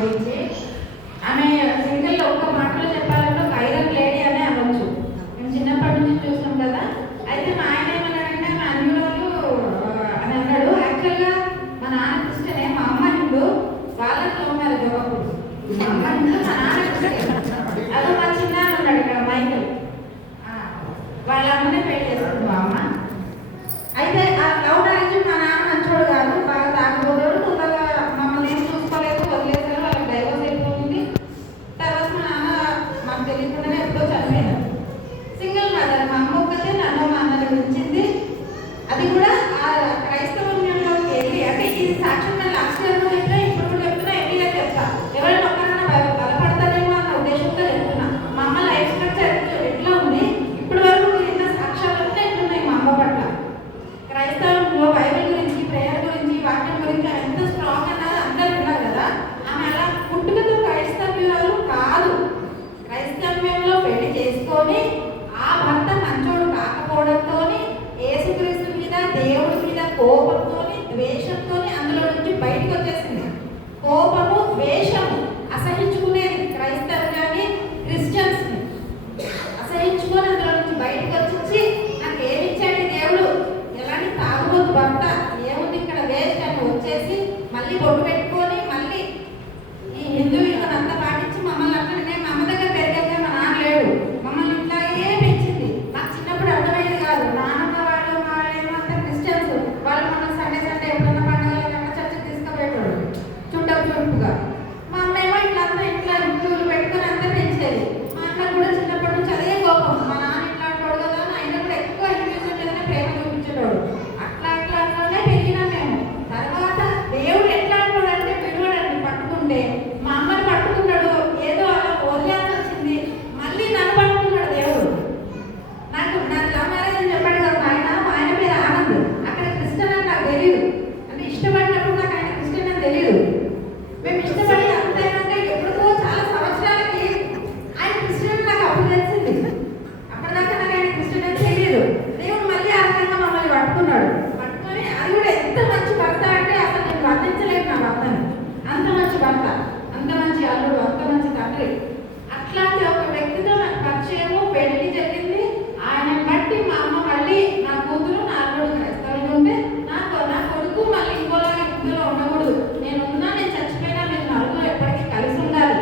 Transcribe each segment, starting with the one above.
గురించి. ఆమె సింగిల్ ఒక్క మాటలో చెప్పాలంటే ఒక ఐరన్ లేడీ అనే అనొచ్చు. మేము చిన్నప్పటి నుంచి చూసాం కదా. అయితే మా ఆయన ఏమన్నాడంటే మా అన్యులు అని అన్నాడు. యాక్చువల్గా మా నాన్న క్రిస్టియనే, మా అమ్మ హిందూ, వాళ్ళకి లవ్ మ్యారేజ్ ఒకప్పుడు. మా అమ్మ హిందూ, మా నాన్న క్రిస్టియన్. అదో మా చిన్న ఉన్నాడు ఇక్కడ మైకల్, వాళ్ళ అమ్మనే పెళ్లి చేస్తుంది మా అమ్మ. అయితే ఆ లవ్ మ్యారేజ్ మా నాన్న మంచోడు కాదు, బాగా తాగబోతాడు. తొందరగా మమ్మల్ని ఏం చూసుకోలేదు, వదిలేసారు. వాళ్ళకి డైవర్స్ అయిపోతుంది. తర్వాత మా నాన్న మాకు తెలియకుండానే ఎప్పుడో చనిపోయారు. సింగిల్ మదర్, మా అమ్మ ఒక్కతే నన్ను మా అన్నని పెంచింది. అది కూడా ఆ క్రైస్తవంలోకి వెళ్ళి, అంటే ఇది సాక్ష్యం నేను లాస్ట్ ఇయర్ చెప్తున్నా, ఇప్పుడు కూడా చెప్తున్నా, ఎవ్రీగా చెప్తా. ఎవరైనా ఒక్కరైనా బలపడతారేమో అన్న ఉద్దేశంతో చెప్తున్నా. మా అమ్మ లైఫ్ స్ట్రక్చర్ ఎట్లా ఉంది, ఇప్పటి వరకు విన్న సాక్ష్యాలన్నీ ఎట్లున్నాయి మా అమ్మ పట్ల. క్రైస్తవంలో బైబిల్ గురించి, ప్రేయర్ గురించి, వాక్యం గురించి ఎంత స్ట్రాంగ్ అన్నది అందరూ విన్నారు కదా. ఆమె అలా పుట్టుకతో క్రైస్తవ్యులు కాదు. క్రైస్తవ్యంలో పెళ్లి చేసుకొని ఆ భర్త మంచోడు కాకపోవడంతో యేసుక్రీస్తు మీద, దేవుడి మీద కోపంతో, ద్వేషంతో అందులో నుంచి బయటకు వచ్చేసింది. కోపము, ద్వేషము అసహించుకునేది క్రైస్తవ్యాన్ని, క్రిస్టియన్స్ని అసహించుకొని అందులో నుంచి బయటకు వచ్చి నాకు ఏమిచ్చాడు దేవుడు, ఎలాంటి తాగుబోతు భర్త, ఏముంది ఇక్కడ వేస్ట్ అని వచ్చేసి మళ్ళీ బొట్టు పెట్టుకొని మళ్ళీ ఈ హిందూ విలువనంతా పాటించి మమ్మల్ని అట్లనే మా అమ్మ దగ్గర పెరిగాక మా నాన్న లేడు, మమ్మల్ని ఇట్లాగే పెంచింది. నాకు చిన్నప్పుడు అర్థమయ్యేది కాదు. నాన్నమ్మ వాళ్ళు మా వాళ్ళు అంతా క్రిస్టియన్స్, వాళ్ళు మన సండే సండే ఎప్పుడన్నా పండుగలకన్నా చర్చకి తీసుకుపోయేటోడు చుట్టుగా. మా అమ్మ ఏమో ఇట్లా అంతా ఇట్లా ఇంట్లో పెట్టుకొని అంతా పెంచేది. మా అన్న కూడా చిన్నప్పటి నుంచి అదే కోపం, మా నాన్న ఇట్లా అంటాడు కదా అని ఆయన కూడా ఎక్కువ హిందూజం మీదనే ప్రేమ చూపించేటోడు. అట్లానే పెరిగినా మేము. తర్వాత దేవుడు ఎట్లా అంటాడు అంటే విడవడండి, పట్టుకుంటే మా అమ్మని పట్టుకున్నాడు, ఏదో అలా వదిలేయాల్సి వచ్చింది, మళ్ళీ నన్ను పట్టుకున్నాడు దేవుడు. నాకు లవ్ మ్యారేజ్ అని చెప్పాడు కదా ఆయన, మా ఆయన పేరు ఆనంద్. అక్కడ క్రిస్టియన్ అని నాకు తెలియదు, అంటే ఇష్టపడినప్పుడు నాకు ఆయన క్రిస్టియన్ అని తెలియదు. మేము ఇష్టపడి అంతేనాక ఎప్పుడుకో చాలా సంవత్సరాలకి ఆయన క్రిస్టియన్ నాకు అప్పుడు తెలిసింది. అప్పటిదాకా నాకు ఆయన క్రిస్టియన్ అని తెలియదు. దేవుడు మళ్ళీ ఆ రకంగా మమ్మల్ని పట్టుకున్నాడు. పట్టుకొని అది కూడా ఎంత మంచి భర్త అంటే అసలు నేను వర్ణించలేను నా భర్తని. అంత మంచి భర్త, అంత మంచి అల్లుడు, అంత మంచి తండ్రి. అట్లాంటి ఒక వ్యక్తితో నాకు పరిచయము, పెళ్లి జరిగింది. ఆయన బట్టి మా అమ్మ మళ్ళీ నా కూతురు, నా అల్లుడు క్రైస్తవులు ఉంటే నా కొడుకు మళ్ళీ ఇంకోలాగా హిందూలో ఉండకూడదు. నేను ఉన్నా, నేను చచ్చిపోయినా మీరు నలుగురు ఎప్పటికీ కలిసి ఉండాలి.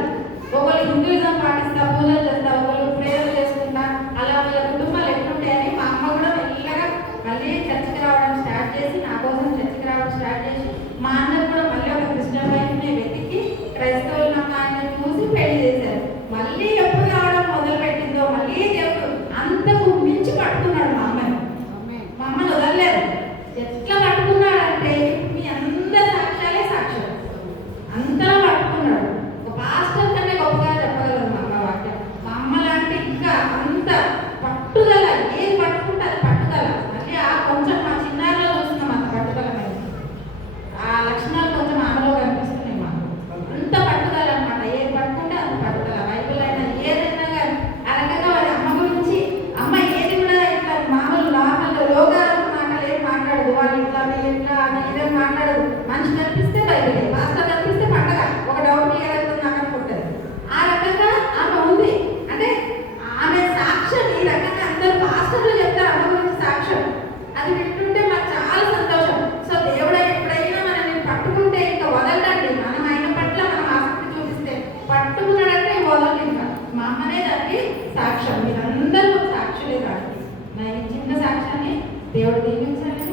ఒకళ్ళు హిందూయిజం పాటిస్తా, పూజలు చేస్తా, ఒకళ్ళు ప్రేయర్లు చేసుకుంటా, అలా వాళ్ళ కుటుంబాలు ఎట్లుంటాయని మా అమ్మ కూడా మెల్లగా మళ్ళీ చర్చికి రావడం స్టార్ట్ చేసి, నా కోసం చర్చికి రావడం స్టార్ట్ చేసి, మా అన్న కూడా మళ్ళీ ఒక క్రిస్టియన్ వైఫ్ని వెతికి క్రైస్తవులు నాకు ఆయన చూసి పెళ్లి చేశారు. మళ్ళీ ఎప్పుడు రావడం మొదలు పెట్టిందో మళ్ళీ దేవుడు అంతకు మించి పట్టుకున్నాడు మా అమ్మని. మా అమ్మని వదలలేదు. ఎట్లా పట్టుకున్నాడంటే మీ అందరి సాక్ష్యాలే సాక్ష్యం, అంతలా పట్టుకున్నాడు. ఒక పాస్టర్ కన్నా గొప్పగా చెప్పగలరు మా అమ్మ వాక్యం. మా అమ్మ లాంటి ఇంకా అంత పట్టుదల, ఏది పట్టుకుంటే అది పట్టుదల. మళ్ళీ ఆ కొంచెం మా చిన్నారిలో చూస్తున్నాం అంత పట్టుదల మీద. ఆ లక్షణాలు కొంచెం ఆమెలో కనిపిస్తున్నాయి మాకు. అంత పట్టుదల అనమాట, ఏది పట్టుకుంటే అంత పట్టుదల. బైబిల్ అయినా ఏదైనా కానీ ఆ రకంగా వారి అమ్మ గురించి, అమ్మ ఏది కూడా ఇట్లా మామూలు నార్మల్ రోగాలు మాటలు ఏం మాట్లాడదు. వాళ్ళు ఇట్లా వీళ్ళు ఇట్లా అని ఇదని మాట్లాడదు. మనిషి కనిపిస్తే బైబిల్, పాస్టర్ కనిపిస్తే పండగ, ఒక డౌట్ క్లియర్ అవుతుంది నాకు అనుకుంటుంది. ఆ రకంగా ఆమె ఉంది. అంటే ఆమె సాక్ష్యం ఈ రకంగా అందరూ పాస్టర్లు చెప్తారు అమ్మ గురించి సాక్ష్యం. అది వింటుంటే మాకు చాలా సంతోషం. సో దేవుడు ఎప్పుడైనా మనల్ని పట్టుకుంటే ఇంకా వదలడండి. మనం ఆయన పట్ల మనం ఆసక్తి చూపిస్తే పట్టుకున్నాడంటే వదలదు ఇంకా. మా అమ్మనే దానికి సాక్ష్యం. మీరందరూ సాక్షులే కాదు. నా ఈ చిన్న సాక్ష్యాన్ని దేవుడు దీవించాలి.